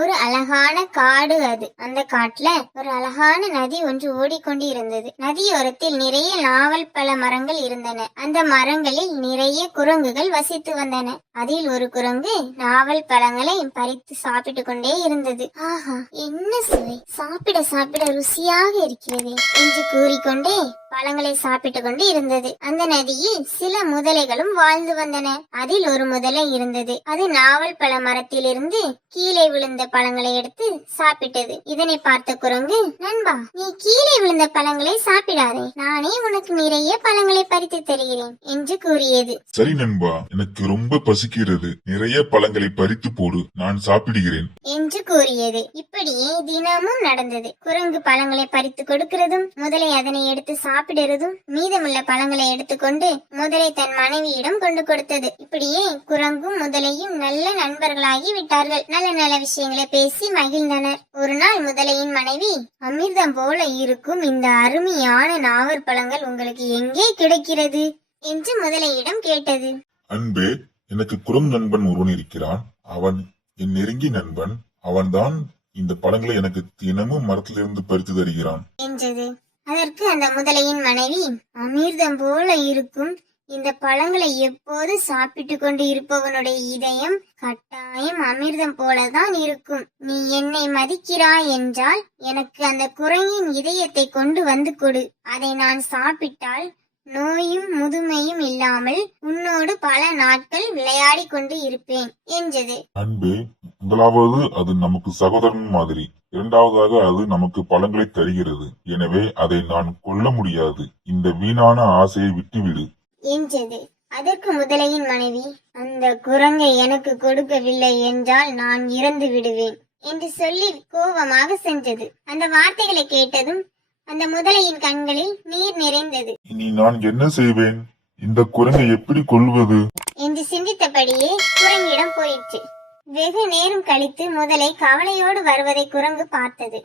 ஒரு அழகான காடு அது. அந்த காட்டுல ஒரு அழகான நதி ஒன்று ஓடிக்கொண்டு இருந்தது. நதியோரத்தில் நிறைய நாவல் பழ மரங்கள் இருந்தன. அந்த மரங்களில் நிறைய குரங்குகள் வசித்து வந்தன. அதில் ஒரு குரங்கு நாவல் பழங்களை பறித்து சாப்பிட்டு கொண்டே இருந்தது. ஆஹா, என்ன சுவை! சாப்பிட சாப்பிட ருசியாக இருக்கிறது என்று கூறிக்கொண்டே பழங்களை சாப்பிட்டு கொண்டு இருந்தது. அந்த நதியில் சில முதலைகளும் வாழ்ந்து வந்தன. அதில் ஒரு முதலை இருந்தது. அது நாவல் பழ மரத்திலிருந்து கீழே விழுந்த பழங்களை எடுத்து சாப்பிட்டது. இதனை பார்த்த குரங்கு, நண்பா, நீ கீழே விழுந்த பழங்களை சாப்பிடாதே, நானே உனக்கு நிறைய பழங்களை பறித்து தருகிறேன் என்று கூறியது. சரி நண்பா, எனக்கு ரொம்ப பசிக்கிறது, நிறைய பழங்களை பறித்து போடு, நான் சாப்பிடுகிறேன் என்று கூறியது. இப்படியே தினமும் நடந்தது. குரங்கு பழங்களை பறித்து கொடுக்கிறதும், முதலை அதனை எடுத்து சாப்பிடுறதும், மீதமுள்ள பழங்களை எடுத்துக்கொண்டு முதலை தன் மனைவியிடம் கொண்டு கொடுத்தது. இப்படியே குரங்கும் முதலையும் நல்ல நண்பர்களாகி விட்டார்கள். நல்ல நல்ல விஷயங்களை பேசி மகிழ்ந்தனர். ஒரு நாள் முதலையின் மனைவி, அமிர்தம் போல இருக்கும் இந்த அருமையான நாவற் பழங்கள் உங்களுக்கு எங்கே கிடைக்கிறது என்று முதலையிடம் கேட்டது. அன்பே, எனக்கு குரங்கு நண்பன் ஒருவன் இருக்கிறான். அவன் என் நெருங்கிய நண்பன். அவன்தான் இந்த பழங்களை எனக்கு தினமும் மரத்திலிருந்து பறித்து தருகிறான் என்றது. அதற்கு அந்த முதலையின் மனைவி, அமிர்தம் போல இருக்கும் இந்த பழங்களை எப்போது சாப்பிட்டு கொண்டு இருப்பவனுடைய இதயம் கட்டாயம் அமிர்தம் போலதான் இருக்கும். நீ என்னை மதிக்கிறாய் என்றால் எனக்கு அந்த குரங்கின் இதயத்தை கொண்டு வந்து கொடு. அதை நான் சாப்பிட்டால் நோயும் முதுமையும் இல்லாமல் உன்னோடு பல நாட்கள் விளையாடி கொண்டு இருப்பேன் என்றது. அன்பே, முதலாவது அது நமக்கு சகோதரன் மாதிரி, இரண்டாவதாக அது நமக்கு பழங்களை தருகிறது. எனவே அதை நான் கொல்ல முடியாது. இந்த வீணான ஆசையை விட்டுவிடு என்றது. அதற்கு முதலையின் மனைவி, அந்த குரங்கை எனக்கு கொடுக்கவில்லை என்றால் நான் இறந்து விடுவேன் என்று சொல்லி கோபமாக சென்றது. அந்த வார்த்தைகளை கேட்டதும் அந்த முதலையின் கண்களில் நீர் நிறைந்தது. இனி நான் என்ன செய்வேன்? இந்த குரங்கை எப்படி கொல்வது என்று சிந்தித்தபடியே குரங்கிடம் போயிற்று. வெகு நேரம் கழித்து முதலை கவலையோடு வருவதை குரங்கு பார்த்தது.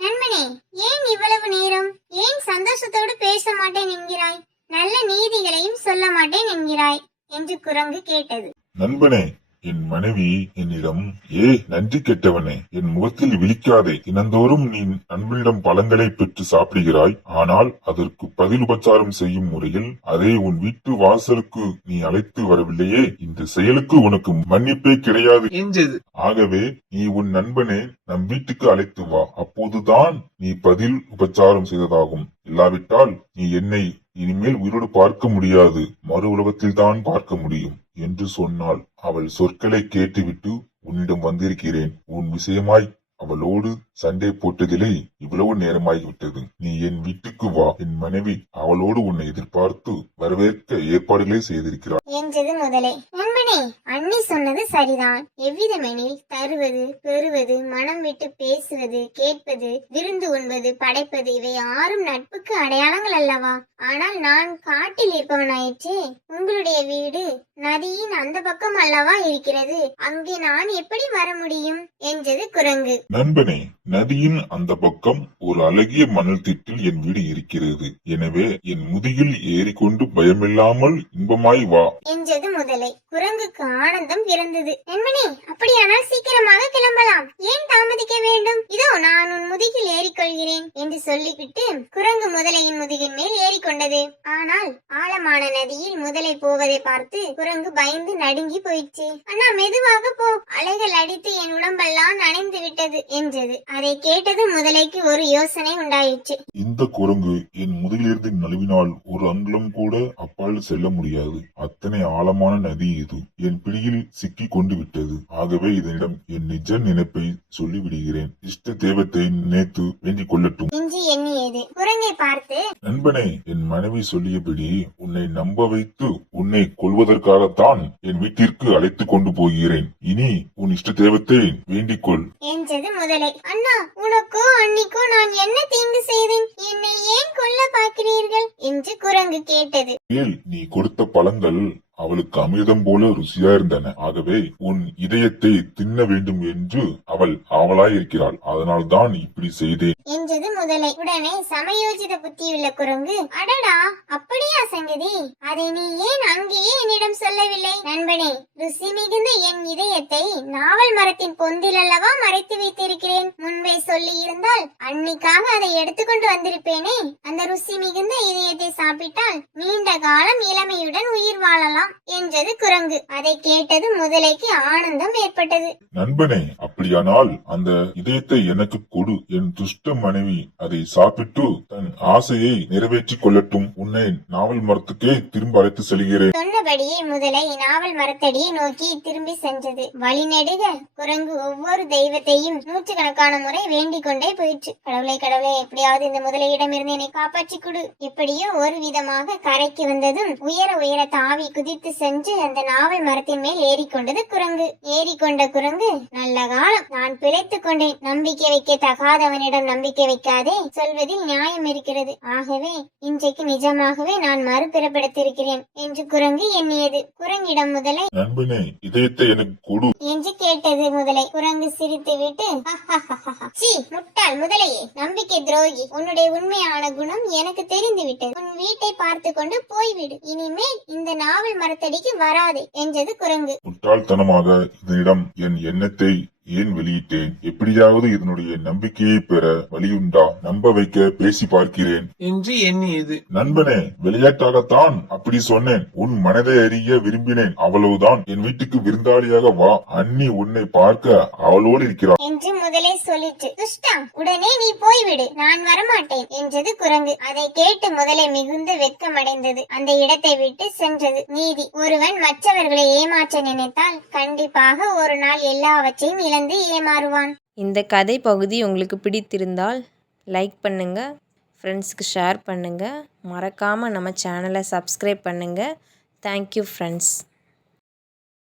நண்பனே, ஏன் இவ்வளவு நேரம்? ஏன் சந்தோஷத்தோடு பேச மாட்டேன் என்கிறாய்? நல்ல நீதிகளையும் சொல்ல மாட்டேன் என்கிறாய் என்று குரங்கு கேட்டது. நண்பனே, என் மனைவி என்னிடம், நன்றி கெட்டவனே, என் முகத்தில் விழிக்காதே, தினந்தோறும் நீ நண்பனிடம் பழங்களை பெற்று சாப்பிடுகிறாய். ஆனால் அதற்கு பதில் உபச்சாரம் செய்யும் முறையில் அதே உன் வீட்டு வாசலுக்கு நீ அழைத்து வரவில்லையே, இந்த செயலுக்கு உனக்கு மன்னிப்பே கிடையாது என்றது. ஆகவே நீ உன் நண்பனை நம் வீட்டுக்கு அழைத்து வா, அப்போதுதான் நீ பதில் உபச்சாரம் செய்ததாகும். இல்லாவிட்டால் நீ என்னை இனிமேல் உயிரோடு பார்க்க முடியாது, மறு உலகத்தில் தான் பார்க்க முடியும் என்று சொன்னாள். அவள் சொற்களை கேட்டுவிட்டு உன்னிடம் வந்திருக்கிறேன். உன் விஷயமாய் அவளோடு சண்டை போட்டதிலே இவ்வளவு நேரமாகிவிட்டது. நீ என் வீட்டுக்கு வா. என் மனைவி அவளோடு உன்னை எதிர்பார்த்து வரவேற்க ஏற்பாடுகளை செய்திருக்கிறார் என்றது முதலை. நண்பனே, அண்ணி சொன்னது சரிதான். எவ்விதமெனில் தருவது, பெறுவது, மனம் விட்டு பேசுவது, கேட்பது, விருந்து உண்பது, படைப்பது, இவை யாரும் நட்புக்கு அடையாளங்கள் அல்லவா? ஆனால் நான் காட்டில் இருப்பவனாயிற்றே. உங்களுடைய வீடு நதியின் அந்த பக்கம் அல்லவா இருக்கிறது. அங்கே நான் எப்படி வர முடியும் என்றது குரங்கு. நண்பனே, நதியின் அந்த பக்கம் ஒரு அழகிய மணல் திட்டில் என் வீடு இருக்கிறது. எனவே என் முதுகில் ஏறிக்கொண்டு பயமில்லாமல் இன்பமாய் வா என்றது முதலை. குரங்குக்கு ஆனந்தம் பிறந்தது. நண்பனே, அப்படியானால் சீக்கிரமாக கிளம்பலாம். ஏன் தாமதிக்க வேண்டும்? இதோ நான் உன் முதுகில் ஏறிக்கொள்கிறேன் என்று சொல்லிவிட்டு குரங்கு முதலையின் முதுகின் மேல் ஏறிக்கொண்டது. ஆனால் ஆழமான நதியில் முதலை போவதை பார்த்து குரங்கு பயந்து நடுங்கி போயிடுச்சு. அண்ணா, மெதுவாக போ, அலைகள் அடித்து என் உடம்பெல்லாம் நனைந்து விட்டது என்றது. அதை கேட்டது முதலைக்கு ஒரு யோசனை உண்டாயிற்று. இந்த குரங்கு என் முதுகிலிருந்து நழுவினால் ஒரு அங்குலம் கூட அப்பால் செல்ல முடியாது. அத்தனை ஆழமான நதி இது. என் பிடியில் சிக்கி கொண்டு விட்டது. ஆகவே இதனிடம் என் நிஜ நினைப்பை சொல்லி விடுகிறேன். இஷ்ட தெய்வத்தை நினைத்து வேண்டிக் கொள்ளட்டும் என்று எண்ணியது. குரங்கை பார்த்து, நண்பனே, என் மனைவி சொல்லியபடி உன்னை நம்ப வைத்து உன்னை கொள்வதற்காகத்தான் என் வீட்டிற்கு அழைத்து கொண்டு போகிறேன். இனி உன் இஷ்ட தெய்வத்தை வேண்டிக் கொள் என்றது முதலை. அண்ணா, உனக்கோ அன்னிக்கோ நான் என்ன தீங்கு செய்தேன்? என்னை ஏன் கொல்ல பார்க்கிறீர்கள் என்று குரங்கு கேட்டது. நீ கொடுத்த பழங்கள் அவளுக்கு அமிர்தம் போல ருசியா இருந்தன. ஆகவே உன் இதயத்தை தின்ன வேண்டும் என்று அவள் ஆவலாய் இருக்கிறாள். அதனால் தான் இப்படி செய்தேன் என்றது முதலை. உடனே சமயோஜித புத்தியுள்ள குரங்கு, அடடா, அப்படியா சங்கதி? அதை நீ ஏன் அங்கேயே என்னிடம் சொல்லவில்லை? நண்பனே, ருசி மிகுந்த என் இதயத்தை நாவல் மரத்தின் பொந்தில் அல்லவா மறைத்து வைத்திருக்கிறேன். முன்பே சொல்லி இருந்தால் அன்னைக்காக அதை எடுத்துக்கொண்டு வந்திருப்பேனே. அந்த ருசி மிகுந்த இதயத்தை சாப்பிட்டால் நீண்ட காலம் இளமையுடன் உயிர் வாழலாம் என்றது குரங்கு. அதை கேட்டது முதலைக்கு ஆனந்தம் ஏற்பட்டது. நண்பனே, அப்படியானால் அந்த இதயத்தை எனக்கு கொடு. என் துஷ்ட மனைவி அதை சாப்பிட்டு தன் ஆசையை நிறைவேற்றிக் கொள்ளட்டும். உன்னை நாவல் மரத்துக்கே திரும்ப அழைத்து செல்கிறேன். சொன்னபடியே முதலை நாவல் மரத்தடியை நோக்கி திரும்பி சென்றது. வழிநெடுக குரங்கு ஒவ்வொரு தெய்வத்தையும் நூற்றுக்கணக்கான முறை வேண்டிக் கொண்டே போயிற்று. கடவுளே, கடவுளே, எப்படியாவது இந்த முதலையிடமிருந்து என்னை காப்பாற்றி கொடு. எப்படியோ ஒரு விதமாக கரைக்கு வந்ததும் உயர உயர தாவி குதித்து சென்று அந்த நாவல் மரத்தின் மேல் ஏறிக்கொண்டது குரங்கு. ஏறிக்கொண்ட குரங்கு, நல்ல காலம், நான் பிழைத்துக் கொண்டேன். நம்பிக்கை வைக்க தகாதவனிடம் நம்பிக்கை வைக்காதே, சொல்வதில் நியாயம் இருக்கிறது. ஆகவே இன்றைக்கு நிஜமாகவே நான் மறுபிறப்பெடுத்திருக்கிறேன் என்று குரங்கு எண்ணியது. குரங்கிடம் முதலை, நண்பனே, இதயத்தை எனக்கு கொடு என்று கேட்டது. முதலை குரங்கு சிரித்து விட்டு, சீ, முட்டாள் முதலையே, நம்பிக்கை துரோகி, உன்னுடைய உண்மையான குணம் எனக்கு தெரிந்து விட்டது. உன் வீட்டை பார்த்து கொண்டு போய்விடு. இனிமேல் இந்த நாவல் மரத்தடிக்கு வராதே என்றது குரங்கு. முட்டாள்தனமாக இதனிடம் என் எண்ணத்தை ஏன் வெளியிட்டேன்? எப்படியாவது இதனுடைய நம்பிக்கையை பெற வழியுண்டா? நம்ப வைக்க பேசி பார்க்கிறேன் என்று எண்ணியது. நண்பனே, விளையாட்டாகத்தான் அப்படி சொன்னேன். உன் மனதை அறிய விரும்பினேன், அவ்வளவுதான். என் வீட்டுக்கு விருந்தாளியாக வா. அண்ணி உன்னை பார்க்க அவளோடு இருக்கிறார் என்று முதலை சொல்லிற்று. துஷ்டா, உடனே நீ போய்விடு, நான் வரமாட்டேன் என்றது குரங்கு. அதை கேட்டு முதலை மிகுந்த வெட்கமடைந்தது. அந்த இடத்தை விட்டு சென்றது. நீதி, ஒருவன் மற்றவர்களை ஏமாற்ற நினைத்தால் கண்டிப்பாக ஒரு நாள் எல்லாவற்றையும் இழந்து ஏமாறுவான். இந்த கதை பகுதி உங்களுக்கு பிடித்திருந்தால் லைக் பண்ணுங்கள், ஃப்ரெண்ட்ஸுக்கு ஷேர் பண்ணுங்கள், மறக்காமல் நம்ம சேனலை சப்ஸ்கிரைப் பண்ணுங்கள். Thank you friends.